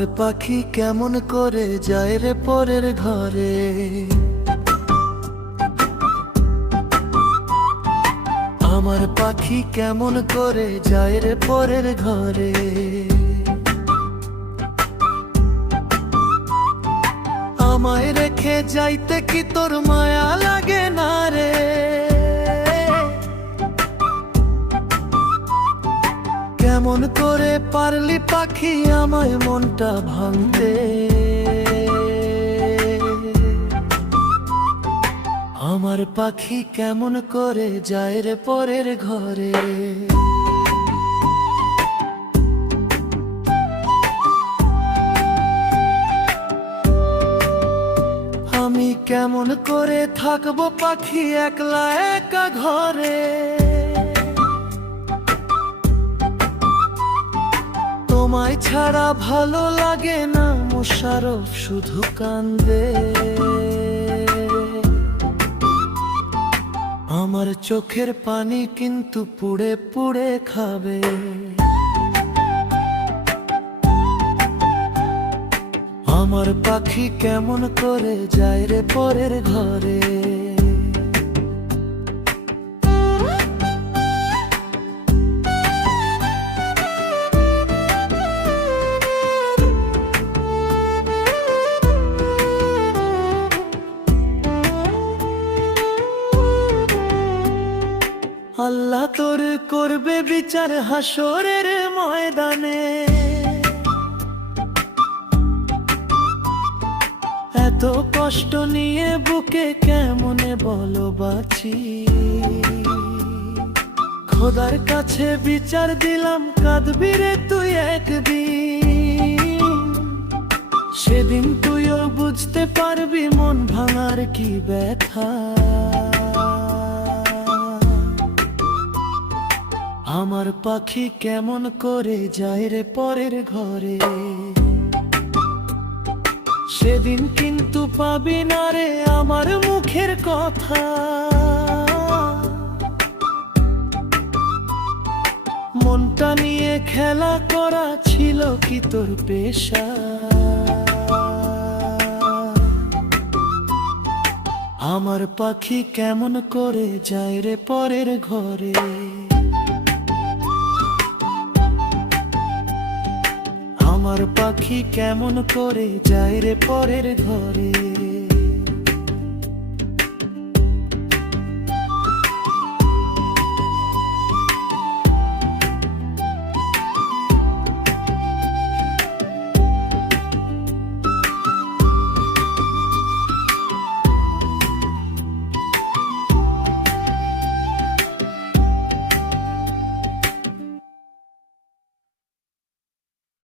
আমার পাখি কেমন করে যায় রে পরের ঘরে। আমার পাখি কেমন করে যায় রে পরের ঘরে। আমায় রেখে যাইতে কি তোর মায়া লাগে না রে। কেমন করে পারলি পাখি আমায় মনটা ভাঙতে। আমার পাখি কেমন করে যায় রে পরের ঘরে। আমি কেমন করে থাকবো পাখি একলা একা ঘরে। তোমায় ছাড়া ভালো লাগে না, মোশারফ শুধু কান্দে। আমার চোখের পানি কিন্তু পুড়ে পুড়ে খাবে। আমার পাখি কেমন করে যায় রে পরের ঘরে। আল্লাহ তোর করবে বিচার হাসরের ময়দানে। এত কষ্ট নিয়ে বুকে কেমনে বলো বাঁচি। খোদার কাছে বিচার দিলাম, কাঁদবি রে তুই একদিন। সেদিন তুইও বুঝতে পারবি মন ভাঙার কি ব্যথা। আমার পাখি কেমন করে যায় রে পরের ঘরে। সেদিন কিন্তু পাবি না রে আমার মুখের কথা। মনটা নিয়ে খেলা করা ছিল কি তোর পেশা। আমার পাখি কেমন করে যায় রে পরের ঘরে। আমার পাখি কেমন করে যায় রে পরের ঘরে।